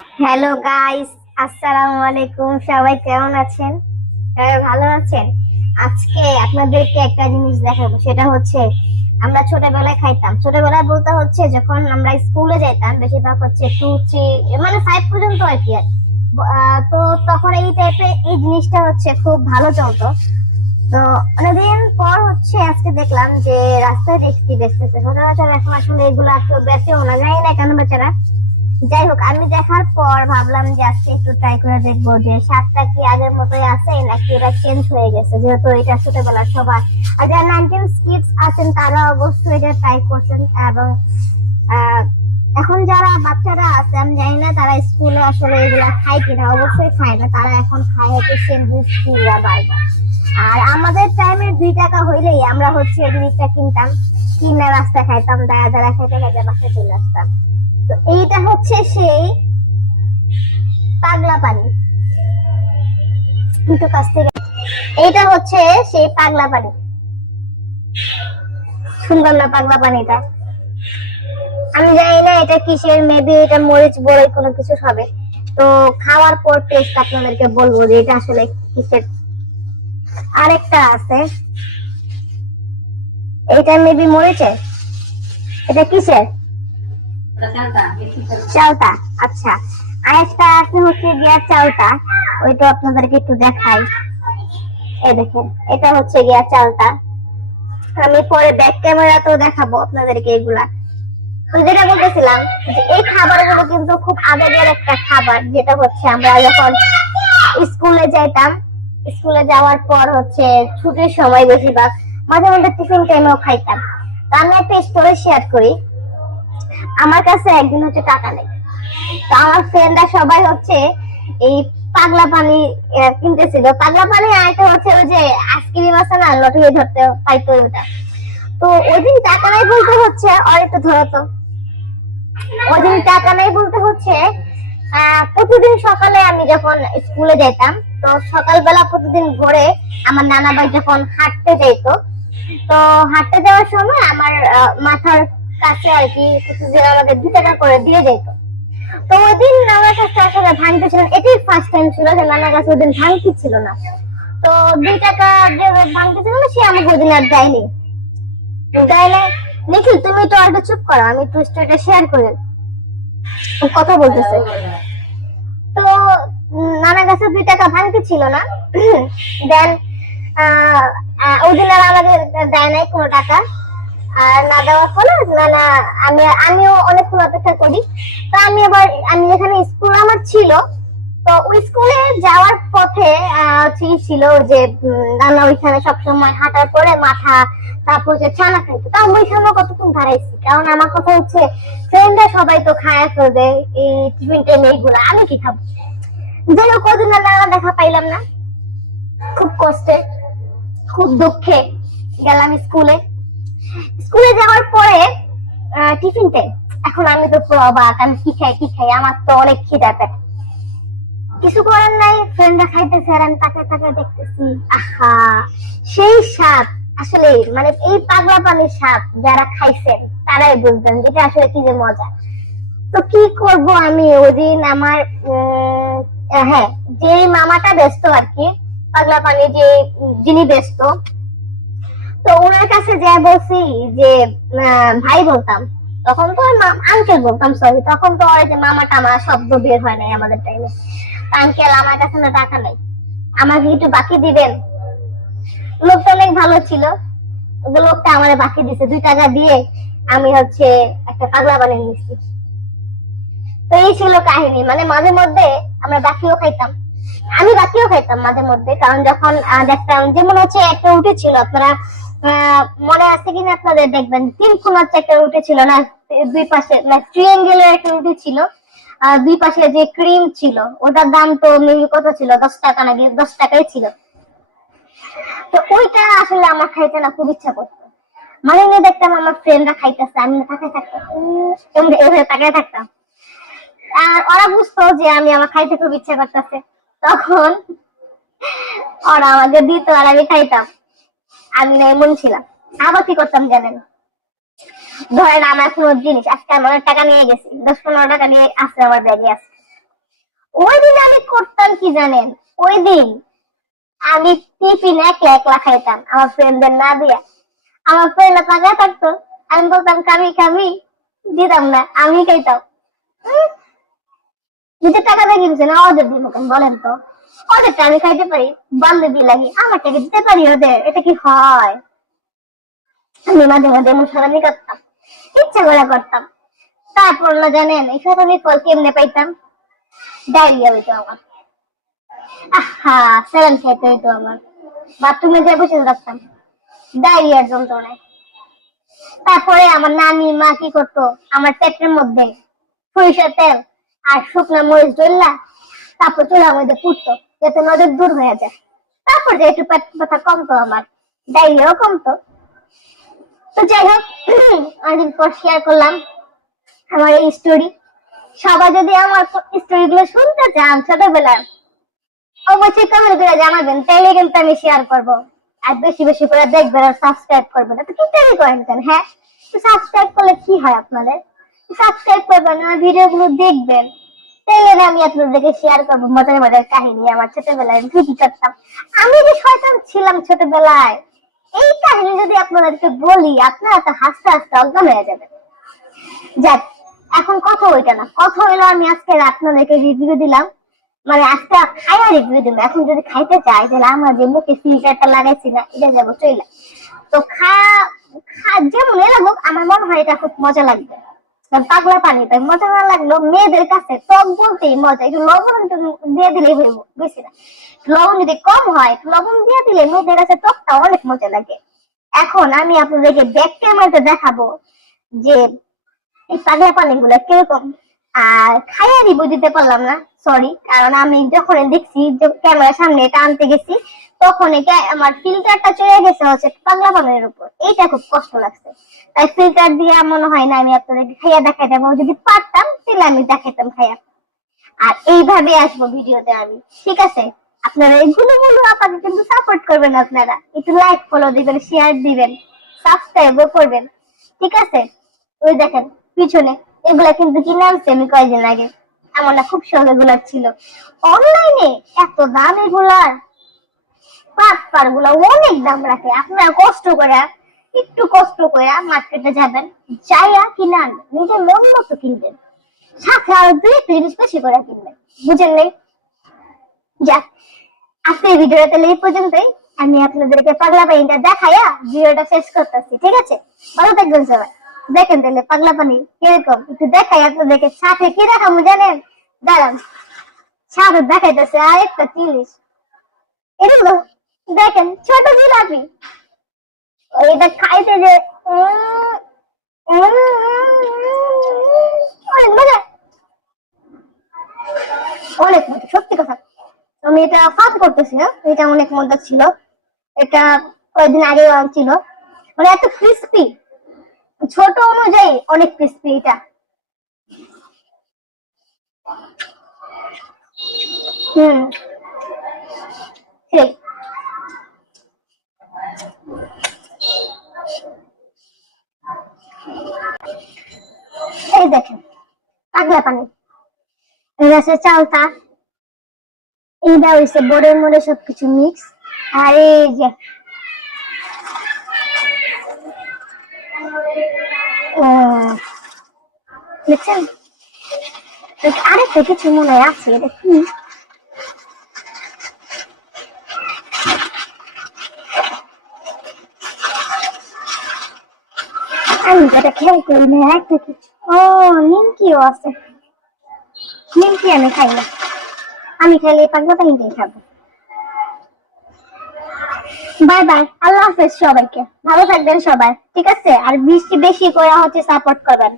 Hello guys, আসসালামু আলাইকুম। সবাই কেমন আছেন? সবাই ভালো আছেন? আজকে আপনাদেরকে একটা জিনিস দেখাবো, সেটা হচ্ছে আমরা ছোটবেলায় খাইতাম। ছোটবেলায় বলতে হচ্ছে যখন আমরা স্কুলে যেতাম, বেশিরভাগ হচ্ছে 2 3 মানে 5 পর্যন্ত আর কি। তো তখন এই টাইপের এই জিনিসটা হচ্ছে খুব ভালো চলতো। তো অনেকদিন পর হচ্ছে আজকে দেখলাম যে রাস্তায় দেখছি বেচতেছে। সচরাচর এখন আসলে এগুলো কেউ বেচেও না, জানি না কেন বেচারা। যাই হোক, আমি দেখার পর ভাবলাম যে আজকে একটু ট্রাই করে দেখবো যে স্বাদটা কি আগের মতোই আছে নাকি এটা চেঞ্জ হয়ে গেছে, যেহেতু এটা ছোটবেলার সবার। আর যারা 19 কিডস আছেন তারা অবশ্যই এটা ট্রাই করছেন। এবং আহ, এখন যারা বাচ্চারা আছে আমি জানি না তারা স্কুলে আসলে এগুলা খায় কিনা, অবশ্যই খায় না। তারা এখন খায় হচ্ছে স্যান্ডউইচ, পিৎজা, বার্গার। আর আমাদের টাইমে 2 টাকা হইলেই আমরা হচ্ছে এই জিনিসটা কিনতাম, কিনে রাস্তায় খাইতাম, দাঁড়া দাঁড়া খাইতে খাইতে বাসায় চলে আসতাম। তো এইটা হচ্ছে সেই পাগলা পানি। কিন্তু কাছ থেকে এইটা হচ্ছে সেই পাগলা পানি। শুনলাম না পাগলা পানিটা, আমি জানি না এটা কিসের, মেবি এটা মরিচ বড়ই কোনো কিছু হবে। তো খাওয়ার পর টেস্ট আপনাদেরকে বলবো যে এটা আসলে কিসের। আরেকটা আছে, এটা মেবি মরিচের। এটা কিসের? চালতা। আচ্ছা, আরেকটা আছে হচ্ছে গিয়া চালতা। ওইটা আপনাদেরকে একটু দেখাই। এই দেখেন, এটা হচ্ছে গিয়া চালতা। আমি পরে ব্যাক ক্যামেরাতেও দেখাবো আপনাদেরকে এগুলা। তো যেটা বলতেছিলাম যে এই খাবারগুলো কিন্তু খুব আবেগের একটা খাবার, যেটা হচ্ছে আমরা যখন স্কুলে যাইতাম, স্কুলে যাওয়ার পর হচ্ছে ছুটির সময় বেশিরভাগ মাঝে মধ্যে টিফিন টাইমেও খাইতাম। তো আমি একটা স্টোরি শেয়ার করি। আমার কাছে একদিন হচ্ছে টাকা নেই। তো আমার ফ্রেন্ডরা সবাই হচ্ছে এই পাগলা পানি কিনতেছিল। পাগলা পানি আর একটা হচ্ছে ওই যে আইসক্রিম আছে না, লটারি ধরতে পাইতো ওটা। তো ওই দিন টাকা নাই বলতে হচ্ছে, আর একটু ধরতো। ওই দিন টাকা নাই বলতে হচ্ছে প্রতিদিন সকালে আমি যখন স্কুলে যেতাম, তো সকালবেলা প্রতিদিন ভোরে আমার নানা ভাই যখন হাঁটতে যাইতো, তো হাঁটতে যাওয়ার সময় আমার মাথার কাছে আর কি প্রতিদিন আমাদের 2 টাকা করে দিয়ে যেত। তো ওই দিন নানার কাছে আসলে ভাঙতে ছিল, এটাই ফার্স্ট টাইম ছিল যে নানার কাছে ওই দিন ভাঙতি ছিল না। তো 2 টাকা যে ভাঙতে ছিল না, সে আমাকে ওই দিন আর দেয়নি। তাইলে নিখিল, তুমি তো আর একটু চুপ করো, আমি একটু স্টোরিটা শেয়ার করি। ও কথা বলতেছে। তো নানার কাছে 2 টাকা ভাঙতি ছিল না। দেন ওই দিন আর আমাদের দেয় নাই কোনো টাকা। আর না দেওয়ার ফলে নানা, আমিও অনেকক্ষণ অপেক্ষা করি। তো আমি যেখানে স্কুল আমার ছিল, তো ওই স্কুলে যাওয়ার পথে ছিল যে নানা ওইখানে সবসময় হাঁটার পরে মাথা, তারপর যে চানা খাইতো। তা ওই সময় কতক্ষণ দাঁড়াইছি, কারণ আমার কথা হচ্ছে ফ্রেন্ডরা সবাই তো খায় ফেলবে এই টিফিন টাইমে, এইগুলা আমি কি খাবো। যাই হোক, কদিন নানা দেখা পাইলাম না। খুব কষ্টে, খুব দুঃখে গেলাম স্কুলে। স্কুলে যাওয়ার পরে টিফিন টাইম। এখন আমি তো পুরো অবাক, আমি কি খাই কি খাই, আমার তো অনেক খিদা পেট। কিছু করার নাই, ফ্রেন্ডরা খাইতেছে আর আমি তাকে তাকে দেখতেছি। আহা, সেই স্বাদ আসলে, মানে এই পাগলা পানির স্বাদ যারা খাইছেন তারাই বুঝবেন যেটা আসলে কি যে মজা। তো কি করব আমি ওই দিন আমার হ্যাঁ, যে মামাটা ব্যস্ত আর কি, পাগলা পানি যে যিনি ব্যস্ত, তো ওনার কাছে যা বলছি যে ভাই বলতাম, তখন তো আঙ্কেল বলতাম, সরি, তখন তো আর যে মামা টামা শব্দ বের হয় নাই আমাদের টাইমে। আঙ্কেল, আমার কাছে না টাকা নেই, আমাকে একটু বাকি দিবেন। লোকটা অনেক ভালো ছিল। লোকটা আমার বাকি দিছে, 2 টাকা দিয়ে আমি হচ্ছে একটা পাগলা বানিয়ে নিচ্ছি। তো এই ছিল কাহিনী। মানে মাঝে মধ্যে আমরা বাকিও খাইতাম, আমি বাকিও খাইতাম মাঝে মধ্যে। কারণ যখন দেখতাম, যেমন হচ্ছে একটা উঠেছিল, আপনারা মনে আছে কিনা আপনাদের, দেখবেন 3 কোণ একটা উঠেছিল না, 2 পাশে ট্রিয়াঙ্গেলের একটা উঠেছিল, 2 পাশে যে ক্রিম ছিল, ওটার দাম তো মেবি কত ছিল, 10 টাকা নাকি 10 টাকাই ছিল। তো ওইটা আসলে আমার খাইতে না খুব ইচ্ছা করতো। মানে দেখতাম আমার ফ্রেন্ডরা খাইতেছে, আমি তাকায় থাকতাম, এভাবে তাকায় থাকতাম। আর ওরা বুঝতো যে আমি আমার খাইতে খুব ইচ্ছা করতেছে, তখন ওরা আমাকে দিত আর আমি খাইতাম। আমি না এমন ছিলাম। আবার কি করতাম জানেন? ধরেন আমার কোনো জিনিস, আজকে আমি অনেক টাকা নিয়ে গেছি, 10 15 টাকা নিয়ে আসছে আমার ব্যাগে আছে। ওই দিন আমি করতাম কি জানেন, ওই দিন আমি টিফিন একলা একলা খাইতাম আমার ফ্রেন্ডদের না দিয়া। আমার ফ্রেন্ডরা তাকায় থাকতো, আমি বলতাম খাবি খাবি, দিতাম না, আমি খাইতাম। নিজের টাকা দিয়ে কিনছে না, ওদের দিব কেন বলেন তো? ওদেরটা আমি খাইতে পারি, বান্ধবী লাগি, আমার টাকা দিতে পারি ওদের, এটা কি হয়? আমি মাঝে মাঝে মুসালামি করতাম, ইচ্ছা করে করতাম। তারপর না জানেন এই শতানি ফল কেমনে পাইতাম? ডায়রিয়া হইতো আমার। আহা, স্যালাইন খাইতে হইতো আমার, বাথরুমে যেয়ে বসে থাকতাম ডায়রিয়ার যন্ত্রণায়। তারপরে আমার নানি মা কি করতো, আমার পেটের মধ্যে সরিষার তেল আর শুকনো মরিচ ডললা তারপর চুলার মধ্যে পুড়তো, যাতে নজর দূর হয়ে যায়। তারপর যে একটু পেট ব্যথা কমতো, আমার ডায়রিয়াও কমতো। তো যাই হোক, অনেকদিন পর শেয়ার করলাম আমার এই স্টোরি। সবাই যদি আমার স্টোরি গুলো শুনতে চান ছোটবেলার, অবশ্যই কমেন্ট করে জানাবেন, তাইলে কিন্তু আমি শেয়ার করবো। আর বেশি বেশি করে দেখবেন আর সাবস্ক্রাইব করবেন। তো কি তৈরি করেন কেন? হ্যাঁ, সাবস্ক্রাইব করলে কি হয় আপনাদের? সাবস্ক্রাইব করবেন, আমার ভিডিও গুলো দেখবেন, তাইলে আমি আপনাদেরকে শেয়ার করবো মজার মজার কাহিনী। আমার ছোটবেলায় আমি কি করতাম, আমি যে শয়তান ছিলাম ছোটবেলায়, এই কাহিনী যদি আপনাদেরকে বলি আপনারা তো হাসতে হাসতে অজ্ঞান হয়ে যাবেন। যাক, এখন কথা ওইটা না, কথা হইলো আমি আজকে আপনাদেরকে রিভিউ দিলাম, মানে আজকে খাইয়া রিভিউ দিলাম। এখন যদি খাইতে চাই তাহলে আমার যে মুখে ফিল্টারটা লাগাইছি না, এটা যাবো চইলা। তো যেমন লাগুক, আমার মনে হয় এটা খুব মজা লাগবে। পাগলা পানি তাই মজা না লাগলো, মেয়েদের কাছে টক বলতেই মজা। একটু লবণ দিয়ে দিলেই হইব, বেশি না। লবণ যদি কম হয়, একটু লবণ দিয়ে দিলে মেয়েদের কাছে টকটা অনেক মজা লাগে। এখন আমি আপনাদেরকে ব্যাক ক্যামেরাতে দেখাবো যে এই পাগলা পানি গুলা কিরকম। আর খাইয়া রিভিউ দিতে পারলাম না, সরি, কারণ আমি যখন দেখছি যে ক্যামেরার সামনে এটা আনতে গেছি, তখন আমার ফিল্টারটা চলে গেছে হচ্ছে পাগলা পানির উপর। এইটা খুব কষ্ট লাগছে, তাই ফিল্টার দিয়ে মনে হয় না আমি আপনাদেরকে খাইয়া দেখাইতাম। যদি পারতাম তাহলে আমি দেখাইতাম খাইয়া। আর এইভাবে আসবো ভিডিওতে আমি, ঠিক আছে? আপনারা এইগুলো আপাকে কিন্তু সাপোর্ট করবেন, আপনারা একটু লাইক ফলো দিবেন, শেয়ার দিবেন, সাবস্ক্রাইবও করবেন, ঠিক আছে? ওই দেখেন পিছনে এগুলা কিন্তু কিনে আনছে আমি কয়েকদিন আগে, আমার না খুব শখ এগুলার ছিল। অনলাইনে এত দাম এগুলার, পাট গুলা অনেক দাম রাখে। আপনারা কষ্ট করে, একটু কষ্ট করে মার্কেটে যাবেন, যাইয়া কিনে আনবেন, নিজের মন মতো কিনবেন, সাথে আরো 2 জিনিস বেশি করে কিনবেন, বুঝেন নাই? যাক, আজকে এই ভিডিওটা তাহলে এই পর্যন্তই। আমি আপনাদেরকে পাগলা পানিটা দেখাইয়া ভিডিওটা শেষ করতেছি, ঠিক আছে? ভালো থাকবেন সবাই। দেখেন তাহলে পাগলা পানি কিরকম, একটু দেখাই আপনাদেরকে। সাথে কি দেখাবো জানেন? দাঁড়ান, সাথে দেখাইতেছে আর একটা জিনিস, এগুলো দেখেন, ছোট জিলাপি। এটা খাইতে যে অনেক মজা, অনেক মজা, সত্যি কথা। আমি এটা ফান করতেছি না, এটা অনেক মজা ছিল। এটা কয়েকদিন আগে ছিল, মানে এত ক্রিস্পি, ছোট অনুযায়ী অনেক ক্রিস্পি এটা। ঠিক, এই দেখেন পাগলা পানি, এটা হচ্ছে চালতা, এইটা হয়েছে বোর্ডের মধ্যে সবকিছু মিক্স। আর এই যে দেখছেন, আরেকটা কিছু মনে আছে, এটা কি আমি যেটা খেয়াল করি না, একটা কিছু, ও নিমকিও আছে। নিমকি আমি খাই না, আমি খাইলে পাগলা পানিটাই খাবো। বাই বাই, আল্লাহ হাফেজ সবাইকে, ভালো থাকবেন সবাই, ঠিক আছে? আর বেশি বেশি করে হচ্ছে সাপোর্ট করবেন।